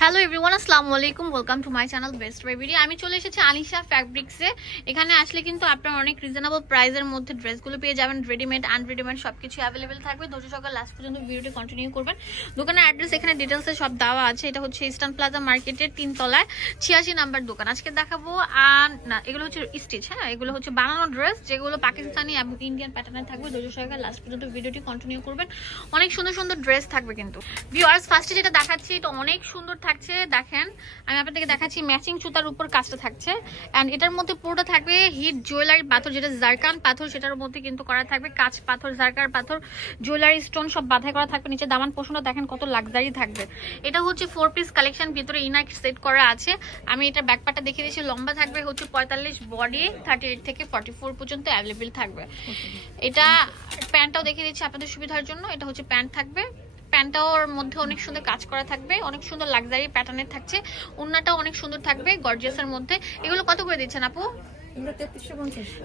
Hello everyone, আসসালামু আলাইকুম, welcome to my channel best baby. আমি চলে এসেছি আনিশা ফ্যাব্রিক্সে। এখানে আসলে কিন্তু আপনারা অনেক রিজনেবল প্রাইসের মধ্যে ড্রেসগুলো পেয়ে যাবেন। রেডিমেড আনরেডিমেড সবকিছু অ্যাভেলেবেল থাকবে। ধৈর্য সহকারে লাস্ট পর্যন্ত ভিডিওটি কন্টিনিউ করবেন। দোকানের অ্যাড্রেস এখানে ডিটেলসে সব দেওয়া আছে। এটা হচ্ছে ইস্টার্ন প্লাজা মার্কেটের 3 তলায় 86 নাম্বার দোকান। আজকে দেখাবো না, এগুলো হচ্ছে স্টিচ, হ্যাঁ এগুলো হচ্ছে বানানো ড্রেস, যেগুলো পাকিস্তানি এবং ইন্ডিয়ান প্যাটার্নে থাকবে। ধৈর্য সহকারে লাস্ট পর্যন্ত ভিডিওটি কন্টিনিউ করবেন। অনেক সুন্দর সুন্দর ড্রেস থাকবে কিন্তু। ভিউয়ার্স, ফার্স্টে যেটা দেখাচ্ছি এটা অনেক সুন্দর থাকছে। দেখেন আমি আপনাদেরকে দেখাচ্ছি, ম্যাচিং সুতার উপর কাজটা থাকছে। এন্ড এটার মধ্যে পুরোটা থাকবে হিট জুয়েলারি পাথর, যেটা জারকান পাথর, সেটার মধ্যে কিন্তু করা থাকবে কাঁচ পাথর, জারকার পাথর, জুয়েলারি স্টোন সব বাঁধাই করা থাকবে। নিচে দামান পোষণটা দেখেন কত লাক্সারি থাকবে। এটা হচ্ছে 4 পিস কালেকশন, ভিতরে ইনার সেট করা আছে। আমি এটা ব্যাকপার্টটা দেখিয়ে দিয়েছি। লম্বা থাকবে হচ্ছে 45, বডি 38 থেকে 44 পর্যন্ত অ্যাভেলেবেল থাকবে। এটা প্যান্টটাও দেখিয়ে দিচ্ছি আপনাদের সুবিধার জন্য। এটা হচ্ছে প্যান্ট থাকবে। প্যান্টটার মধ্যে অনেক সুন্দর কাজ করা থাকবে, অনেক সুন্দর লাক্সারি প্যাটার্নের থাকছে। ওড়নাটাও অনেক সুন্দর থাকবে গর্জিয়াসের মধ্যে। এগুলো কত করে দিচ্ছেন আপু?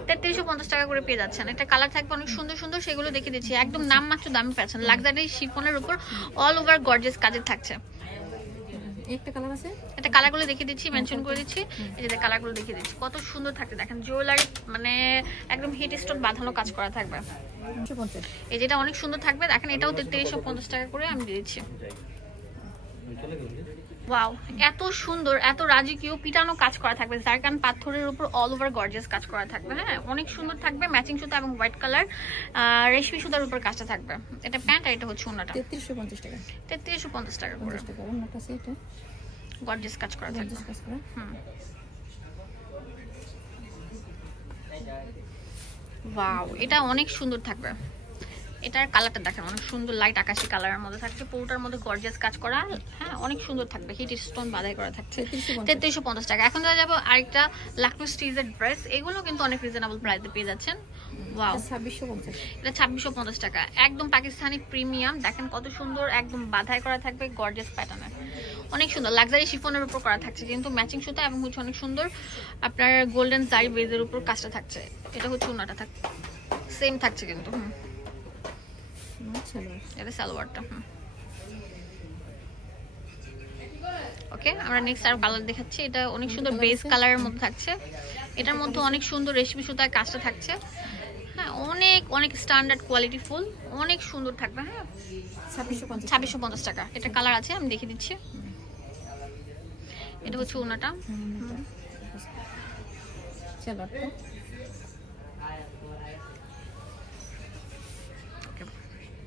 3350 টাকা করে পেয়ে যাচ্ছেন। এটা কালার থাকবে অনেক সুন্দর সুন্দর, সেগুলো দেখে দিচ্ছি। একদম নাম মাত্র দামি পাচ্ছেন। লাক্সারি শিফনের উপর অল ওভার গর্জিয়াস কাজের থাকছে। একটা কালার আছে, এটা কালারগুলো দেখিয়ে দিচ্ছি, মেনশন করে দিচ্ছি। এই যে কালারগুলো দেখিয়ে দিচ্ছি, কত সুন্দর থাকবে দেখেন। জুয়েলারি মানে একদম হিট স্টোন বাঁধানো কাজ করা থাকবে। এই যেটা অনেক সুন্দর থাকবে দেখেন। এটাও 3350 টাকা করে আমি দিয়ে দিচ্ছি। ওয়াও, এত সুন্দর, এত রাজকীয় পিটানো কাজ করা থাকবে। জারকান পাথরের উপর অল ওভার গর্জিয়াস কাজ করা থাকবে। হ্যাঁ অনেক সুন্দর থাকবে। ম্যাচিং সুতা এবং হোয়াইট কালার রেশমি সুতার উপর কাজটা থাকবে। এটা প্যান্ট আর এটা হচ্ছে ওড়নাটা। 3350 টাকা। 3350 টাকা করে ওড়নাটা আছে, এটা গর্জিয়াস কাজ করা থাকবে। ওয়াও, এটা অনেক সুন্দর থাকবে। এটার কালারটা দেখেন অনেক সুন্দর, লাইট আকাশি কালারের মধ্যে থাকছে। পুরোটার মধ্যে গর্জিয়াস কাজ করা, হ্যাঁ অনেক সুন্দর থাকবে। হিট স্টোন বাঁধাই করা থাকছে। 3350 টাকা। এখন দেওয়া যাবো আরেকটা লাকমি স্টিচের ড্রেস। এগুলো কিন্তু অনেক রিজনেবল প্রাইসে পেয়ে যাচ্ছেন। ওয়াও, 2650। এটা 2650 টাকা। একদম পাকিস্তানি প্রিমিয়াম, দেখেন কত সুন্দর, একদম বাঁধাই করা থাকবে গর্জিয়াস প্যাটার্নের। অনেক সুন্দর লাক্সারি শিফনের উপর করা থাকছে, কিন্তু ম্যাচিং সুতা এবং হচ্ছে অনেক সুন্দর আপনার গোল্ডেন জারি বেজের উপর কাজটা থাকছে। এটা হচ্ছে ওড়নাটা থাকছে, সেম থাকছে কিন্তু। এটা সালোয়ারটা। ওকে, আমরা নেক্সট আর কালার দেখাচ্ছি। এটা অনেক সুন্দর বেজ কালারের মধ্যে থাকছে। এটার মধ্যে অনেক সুন্দর রেশমি সুতার কাজটা থাকছে। হ্যাঁ অনেক অনেক স্ট্যান্ডার্ড কোয়ালিটি ফুল, অনেক সুন্দর থাকবে। হ্যাঁ 2650 টাকা। এটা কালার আছে, আমি দেখিয়ে দিচ্ছি। এটা হচ্ছে ওড়নাটা।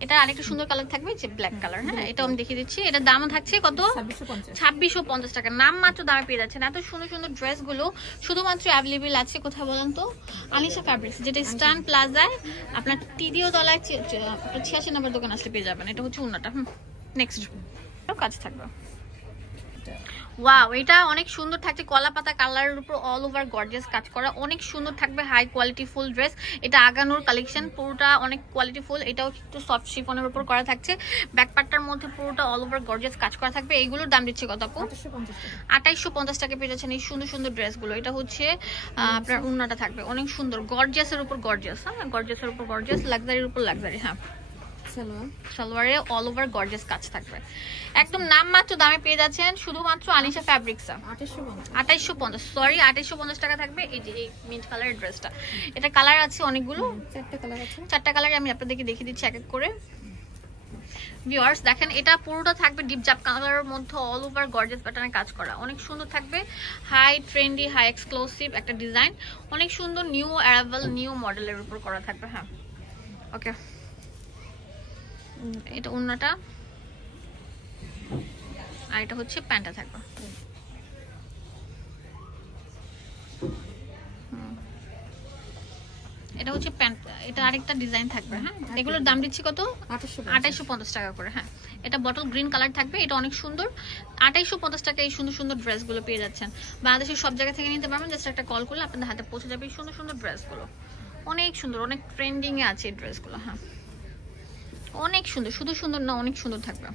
এটা আরেকটা সুন্দর কালার থাকবে, যে ব্ল্যাক কালার। হ্যাঁ এটা আমি দেখিয়ে দিচ্ছি। এটার দাম থাকছে কত? 2650 টাকা। নাম মাত্র দামে পেয়ে যাচ্ছেন। এত সুন্দর সুন্দর ড্রেস গুলো শুধুমাত্র অ্যাভেলেবেল আছে কোথায় বলেন তো? আনিশা ফ্যাব্রিক্স, যেটা ইস্টার্ন প্লাজায় আপনার 3 তলায় 86 নম্বর দোকান আসলে পেয়ে যাবেন। এটা হচ্ছে ওড়নাটা। নেক্সট কাজ থাকবে। ওয়াও, এটা অনেক সুন্দর থাকছে। কলা পাতা কালারের উপর অল ওভার গর্জিয়াস কাজ করা, অনেক সুন্দর থাকবে। High quality full dress. এটা আগানোর কালেকশন, পুরোটা অনেক কোয়ালিটি ফুল। এটাও একটু সফট শিফনের উপর করা থাকছে। ব্যাকপার্টটার মধ্যে পুরোটা অল ওভার গর্জিয়াস কাজ করা থাকবে। এইগুলোর দাম দিচ্ছে কত আপু? 2850 টাকা পেয়ে যাচ্ছেন এই সুন্দর সুন্দর ড্রেসগুলো। এটা হচ্ছে আপনার ওড়নাটা থাকবে অনেক সুন্দর গর্জিয়াসের উপর গর্জিয়াস। হ্যাঁ গর্জিয়াসের উপর গর্জিয়াস, লাক্সারির উপর লাক্সারি। হ্যাঁ সালোয়ারে অল ওভার গর্জিয়াস কাজ থাকবে। একদম নাম মাত্র দামে পেয়ে যাচ্ছেন শুধুমাত্র আনিশা ফ্যাব্রিক্সে। 2850, সরি 2850 টাকা থাকবে। এই যে এই মিন্ট কালারের ড্রেসটা, এটা কালার আছে অনেকগুলো, 4টা কালার আছে। 4টা কালারে আমি আপনাদেরকে দেখিয়ে দিচ্ছি এক এক করে। ভিউয়ার্স দেখেন, এটা পুরোটা থাকবে ডিপ জাপ কালারের মধ্যে অল ওভার গর্জিয়াস প্যাটার্নে কাজ করা, অনেক সুন্দর থাকবে। হাই ট্রেন্ডি, হাই এক্সক্লুসিভ একটা ডিজাইন, অনেক সুন্দর নিউ অ্যারাইভাল নিউ মডেলের উপর করা থাকবে। হ্যাঁ ওকে, এটা ওড়নাটা আর এটা হচ্ছে প্যান্টটা থাকবে। এটা হচ্ছে প্যান্ট, এটা আরেকটা ডিজাইন থাকবে। হ্যাঁ এগুলোর দাম দিচ্ছি কত? 2850 টাকা করে। হ্যাঁ এটা বটল গ্রিন কালার থাকবে, এটা অনেক সুন্দর। 2850 টাকা এই সুন্দর সুন্দর ড্রেসগুলো পেয়ে যাচ্ছেন। বাংলাদেশের সব জায়গা থেকে নিতে পারবেন, জাস্ট একটা কল করলে আপনাদের হাতে পৌঁছে যাবে এই সুন্দর সুন্দর ড্রেসগুলো। অনেক সুন্দর, অনেক ট্রেন্ডিং এ আছে এই ড্রেসগুলো। হ্যাঁ অনেক সুন্দর, শুধু সুন্দর না অনেক সুন্দর থাকবে।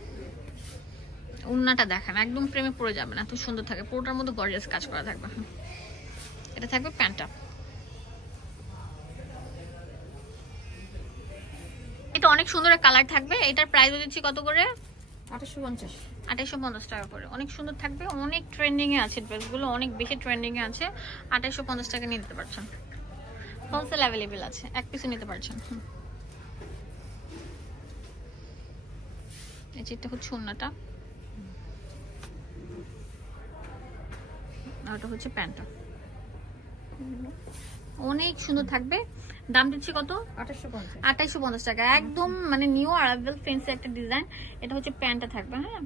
ওড়নাটা দেখেন একদম প্রেমে পড়ে যাবেন, এত সুন্দর থাকে। পুরোটার মধ্যে গর্জিয়াস কাজ করা থাকবে। এটা থাকবে প্যান্টটা। এটা অনেক সুন্দর কালার থাকবে। এটার প্রাইস দিচ্ছি কত করে? 2850 2850 টাকা করে, অনেক সুন্দর থাকবে, অনেক ট্রেন্ডিং এ আছে ড্রেসগুলো, অনেক বেশি ট্রেন্ডিং এ আছে। 2850 টাকা নিয়ে নিতে পারছেন, হোলসেল অ্যাভেলেবেল আছে, এক পিসে নিতে পারছেন। এটা হচ্ছে ওন্নাটা, আর এটা হচ্ছে প্যান্টটা, অনেক সুন্দর থাকবে। দাম দিচ্ছি কত? 2850 টাকা, একদম মানে নিউ আরাইভাল ফ্যান্সি একটা ডিজাইন। এটা হচ্ছে প্যান্টটা থাকবে। হ্যাঁ,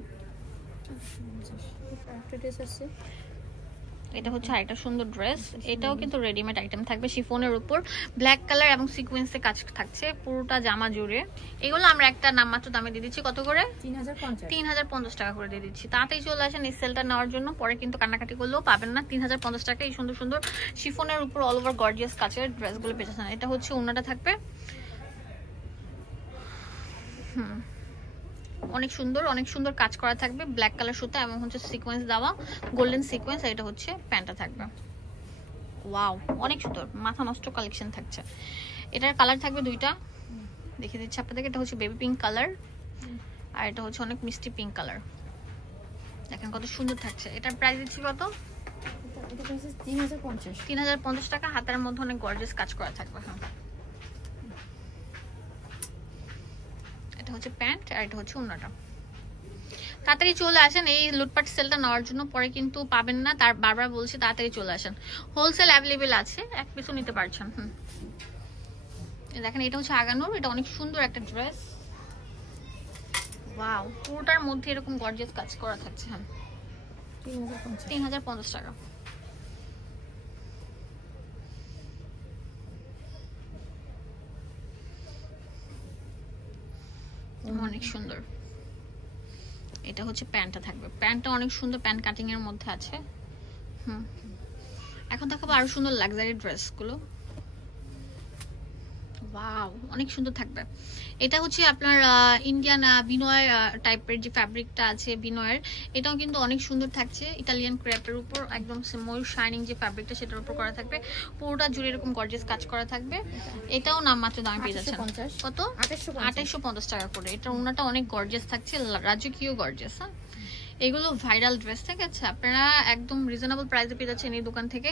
এটা হচ্ছে আরেকটা সুন্দর ড্রেস, এটাও কিন্তু রেডিমেড আইটেম থাকবে, শিফনের উপর ব্ল্যাক কালার এবং সিকোয়েন্সে কাজ থাকছে পুরোটা জামা জুড়ে। এগুলো আমরা একটা নামমাত্র দামে দিয়ে দিচ্ছি, কত করে? 3050 টাকা করে দিয়ে দিচ্ছি। তাড়াতাড়ি চলে আসেন এই সেলটা নেওয়ার জন্য, পরে কিন্তু কান্নাকাটি করলেও পাবেন না। 3050 টাকা এই সুন্দর সুন্দর শিফনের উপর অল ওভার গর্জিয়াস কাচের ড্রেসগুলো পেয়েছেন। এটা হচ্ছে ওন্নাটা থাকবে, অনেক সুন্দর, অনেক সুন্দর কাজ করা থাকবে, ব্ল্যাক কালার সুতা এবং হচ্ছে সিকোয়েন্স দেওয়া গোল্ডেন সিকোয়েন্স। এটা হচ্ছে প্যান্টটা থাকবে, ওয়াও অনেক সুন্দর, মাথা নষ্ট কালেকশন থাকছে। এটার কালার থাকবে দুইটা, দেখে দিচ্ছি আপনাদেরকে। এটা হচ্ছে বেবি পিঙ্ক কালার, আর এটা হচ্ছে অনেক মিষ্টি পিঙ্ক কালার। দেখেন কত সুন্দর থাকছে। এটার প্রাইস দিচ্ছি কত? 3050 টাকা। হাতের মধ্যে অনেক গর্জিয়াস কাজ করা থাকবে। হ্যাঁ, এটা হচ্ছে প্যান্ট, আর এটা হচ্ছে ওন্নাটা। তাড়াতাড়ি চলে আসেন এই লুটপাট সেলটা নেওয়ার জন্য, পরে কিন্তু পাবেন না। তার বারবার বলছি তাড়াতাড়ি চলে আসেন, হোলসেল অ্যাভেলেবেল আছে, এক পিসও নিতে পারছেন। দেখেন এটা হচ্ছে আগানোর, এটা অনেক সুন্দর একটা ড্রেস, ওয়াও পুরোটার মধ্যে এরকম গর্জিয়াস কাজ করা থাকছে। হ্যাঁ, 3050 টাকা। অনেক সুন্দর। এটা হচ্ছে প্যান্টটা থাকবে, প্যান্টটা অনেক সুন্দর, প্যান্ট কাটিং এর মধ্যে আছে। এখন দেখাবো আরো সুন্দর লাক্সারি ড্রেস গুলো, ওয়াও অনেক সুন্দর থাকবে। এটা হচ্ছে আপনার ইন্ডিয়ান বিনয় টাইপের যে ফ্যাব্রিকটা আছে বিনয়ের, এটাও কিন্তু অনেক সুন্দর থাকছে, ইটালিয়ান ক্রেপের উপর একদম ময়ূর শাইনিং যে ফ্যাব্রিকটা সেটার উপর করা থাকবে, পুরোটা জুড়ে এরকম গর্জিয়াস কাজ করা থাকবে। এটাও নামমাত্র দামে পেয়ে যাচ্ছেন, কত? 2850 টাকা করে। এটা ওন্নাটা অনেক গর্জিয়াস থাকছে, রাজকীয় গর্জিয়াস। হ্যাঁ, এগুলো ভাইরাল ড্রেস, ঠিক আছে? আপনারা একদম রিজনেবল প্রাইসে পেয়ে যাচ্ছেন এই দোকান থেকে।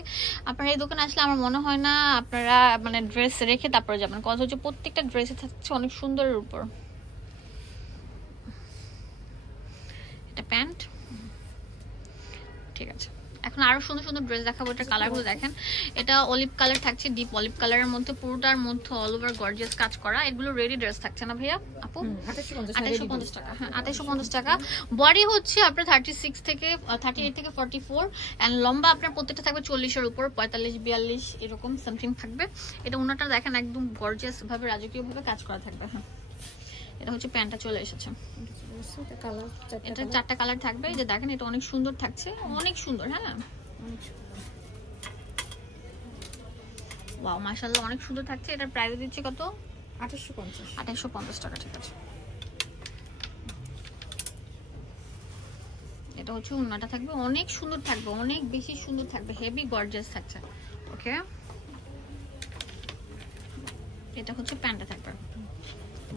আপনারা এই দোকানে আসলে আমার মনে হয় না আপনারা মানে ড্রেস রেখে তারপরে যাবেন, কজ হচ্ছে প্রত্যেকটা ড্রেসে থাকছে অনেক সুন্দরের উপর। এটা প্যান্ট, ঠিক আছে। এখন আরো সুন্দর সুন্দর ড্রেস দেখাবো, এটা কালারগুলো দেখেন। এটা অলিভ কালার থাকছে, ডিপ অলিভ কালারের মধ্যে, পুরোটার মধ্যে অল ওভার গর্জিয়াস কাজ করা। এগুলো রেডি ড্রেস থাকছে না ভাইয়া আপু? 2850 টাকা। হ্যাঁ, 2850 টাকা। বডি হচ্ছে আপনার 36 থেকে 38 থেকে 44, এন্ড লম্বা আপনার প্রত্যেকটা থাকবে 40 এর উপর, 45 42 এরকম সামথিং থাকবে। এটা ওনাটা দেখেন একদম গর্জিয়াস ভাবে রাজকীয় ভাবে কাজ করা থাকবে। হ্যাঁ, এটা হচ্ছে প্যান্টটা চলে এসেছে, এটা 4টা কালার থাকবে। এই যে দেখেন এটা অনেক সুন্দর থাকছে, অনেক সুন্দর। হ্যাঁ, ওয়াও মাশাআল্লাহ অনেক সুন্দর থাকছে। এটার প্রাইস দিচ্ছি কত? 2850 টাকা, ঠিক আছে। এটা হচ্ছে ওন্নাটা থাকবে, অনেক সুন্দর থাকবে, অনেক বেশি সুন্দর থাকবে, হেভি গর্জিয়াস থাকছে। ওকে, এটা হচ্ছে প্যান্টটা থাকবে,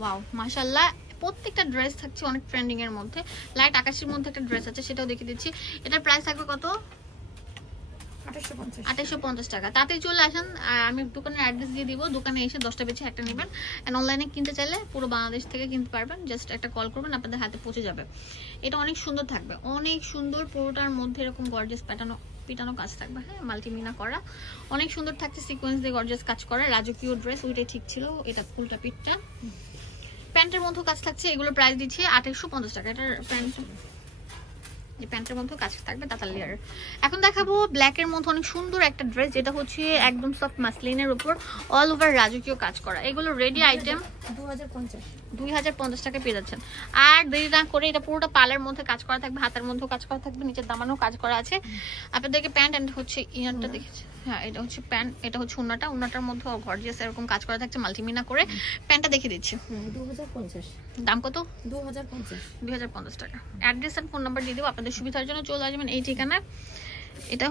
ওয়াও মাশাআল্লাহ প্রত্যেকটা ড্রেস থাকছে অনেক ট্রেন্ডিং এর মধ্যে। লাইট আকাশের মধ্যে একটা ড্রেস আছে, সেটাও দেখিয়ে দিচ্ছি। এটার প্রাইস থাকবে কত? 2850 টাকা। তাতে চলে আসেন, আমি দোকানের অ্যাড্রেস দিয়ে দিব, দোকানে এসে 10টা বেছে একটা নেবেন। এন্ড অনলাইনে কিনতে চাইলে পুরো বাংলাদেশ থেকে কিনতে পারবেন, জাস্ট একটা কল করবেন আপনাদের হাতে পৌঁছে যাবে। এটা অনেক সুন্দর থাকবে, অনেক সুন্দর, পুরোটার মধ্যে এরকম গর্জিয়াস পিটানো কাজ থাকবে। হ্যাঁ, মাল্টিমিনা করা, অনেক সুন্দর থাকছে, সিকোয়েন্স দিয়ে গর্জিয়াস কাজ করা, রাজকীয় ড্রেস। ওইটাই ঠিক ছিল, এটা ফুলটা পিঠটা। প্যান্টের মধ্যে কাজ থাকছে, এগুলো প্রাইস দিচ্ছে 2850 টাকা। এটার প্যান্টের মধ্যে কাজ থাকবে তাতালিয়ার। এখন দেখাবো ব্ল্যাক এর মধ্যে অনেক সুন্দর একটা ড্রেস, যেটা হচ্ছে একদম সফট মাসলিনের উপর অল ওভার রাজকীয় কাজ করা। এগুলো রেডি আইটেম 2050 টাকা পেয়ে যাচ্ছেন। আর দেরি না করে, এটা পুরোটা পালের মধ্যে কাজ করা থাকবে, হাতের মধ্যেও কাজ করা থাকবে, নিচের দামানেও কাজ করা আছে। আপনাদেরকে প্যান্ট এন্ড হচ্ছে ইনারটা দেখেছি। হ্যাঁ, এটা হচ্ছে প্যান্ট, এটা হচ্ছে ওন্নাটার মধ্যে গর্জিয়াস এরকম কাজ করা থাকছে, মাল্টিমিনা করে। প্যান্টটা দেখিয়ে দিচ্ছি, 2050। দাম কত? 2050 টাকা। অ্যাড্রেস এন্ড ফোন নাম্বার দিয়ে দেবো আপনাদের সুবিধার জন্য। চলে আসবেন এই ঠিকানায়। এটা